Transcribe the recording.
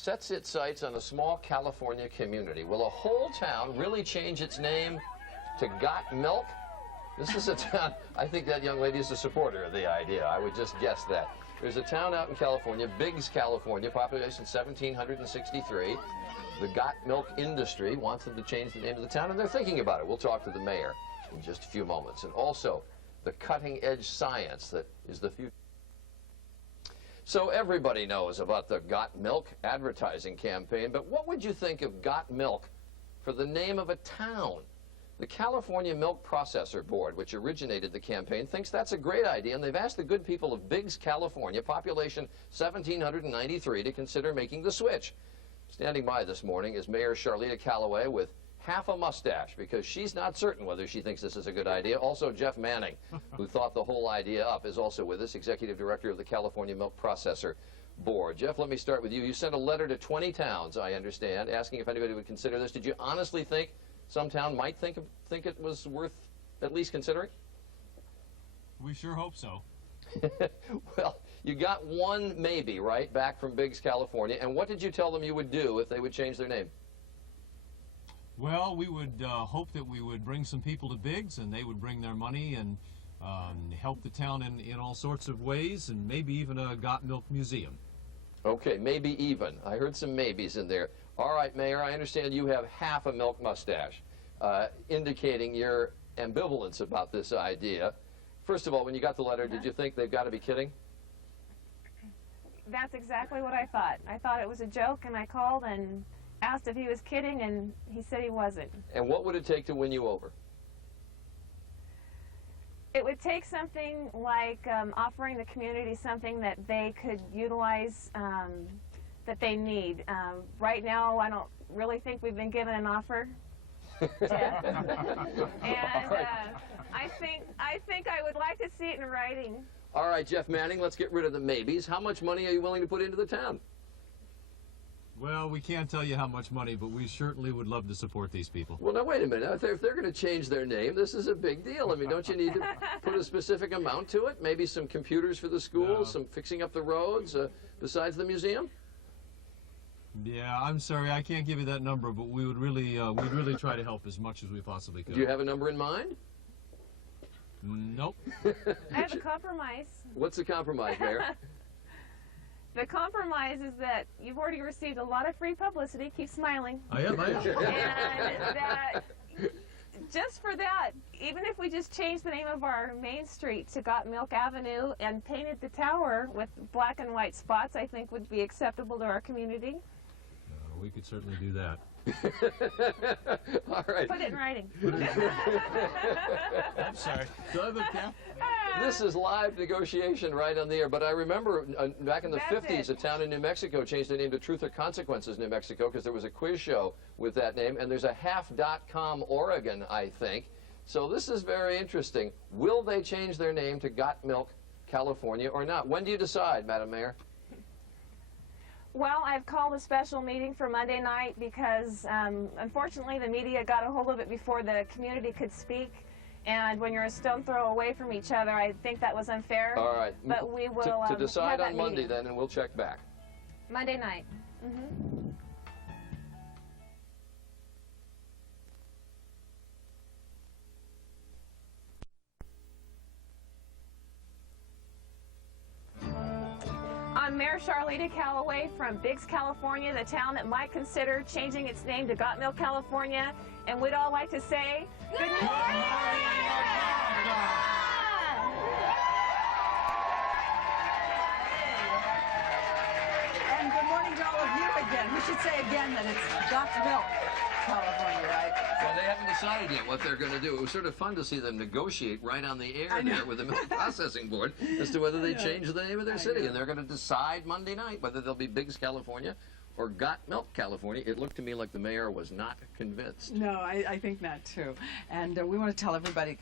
sets its sights on a small California community. Will a whole town really change its name to Got Milk? This is a town, I think that young lady is a supporter of the idea. I would just guess that. There's a town out in California, Biggs, California, population 1,763. The Got Milk industry wants them to change the name of the town, and they're thinking about it. We'll talk to the mayor in just a few moments. And also, the cutting-edge science that is the future. So everybody knows about the Got Milk advertising campaign, but what would you think of Got Milk for the name of a town? The California Milk Processor Board, which originated the campaign, thinks that's a great idea, and they've asked the good people of Biggs, California, population 1,793, to consider making the switch. Standing by this morning is Mayor Sharleta Callaway with half a mustache, because she's not certain whether she thinks this is a good idea. Also, Jeff Manning, who thought the whole idea up, is also with us, Executive Director of the California Milk Processor Board. Jeff, let me start with you. You sent a letter to 20 towns, I understand, asking if anybody would consider this. Did you honestly think some town might think it was worth at least considering? We sure hope so. Well, you got one maybe, right, back from Biggs, California. And what did you tell them you would do if they would change their name? Well, we would hope that we would bring some people to Biggs, and they would bring their money and help the town in all sorts of ways, and maybe even a Got Milk museum. Okay, maybe even. I heard some maybes in there. All right, Mayor, I understand you have half a milk mustache, indicating your ambivalence about this idea. First of all, when you got the letter, did you think they've got to be kidding? That's exactly what I thought. I thought it was a joke, and I called and asked if he was kidding, and he said he wasn't. And what would it take to win you over? It would take something like offering the community something that they could utilize, that they need. Right now, I don't really think we've been given an offer. Jeff. And I think I would like to see it in writing. All right, Jeff Manning, let's get rid of the maybes. How much money are you willing to put into the town? Well, we can't tell you how much money, but we certainly would love to support these people. Well, now, wait a minute. If they're going to change their name, this is a big deal. I mean, don't you need to put a specific amount to it? Maybe some computers for the schools, some fixing up the roads, besides the museum? Yeah, I'm sorry, I can't give you that number, but we would really, we'd really try to help as much as we possibly could. Do you have a number in mind? Nope. I have a compromise. What's the compromise, Mayor? The compromise is that you've already received a lot of free publicity. Keep smiling. I am. And that, just for that, even if we just change the name of our main street to Got Milk Avenue and painted the tower with black and white spots, I think would be acceptable to our community. We could certainly do that. All right. Put it in writing. I'm sorry. Do I have a cap? This is live negotiation right on the air, but I remember back in the 50s, a town in New Mexico changed their name to Truth or Consequences, New Mexico, because there was a quiz show with that name, and there's a half.com Oregon, I think. So this is very interesting. Will they change their name to Got Milk, California, or not? When do you decide, Madam Mayor? Well, I've called a special meeting for Monday night because, unfortunately, the media got a hold of it before the community could speak. And when you're a stone throw away from each other, I think that was unfair. All right. But we will to decide on Monday, meeting. then, and we'll check back. Monday night. Mm-hmm. I'm Mayor Sharleta Callaway from Biggs, California, the town that might consider changing its name to Got Milk, California. And we'd all like to say, good morning! And good morning to all of you again. We should say again that it's Got Milk, California, right? Well, they haven't decided yet what they're going to do. It was sort of fun to see them negotiate right on the air there with the Milk Processing Board as to whether they change the name of their city. And they're going to decide Monday night whether they'll be Biggs, California or Got Milk, California. It looked to me like the mayor was not convinced. No, I think not, too. And we want to tell everybody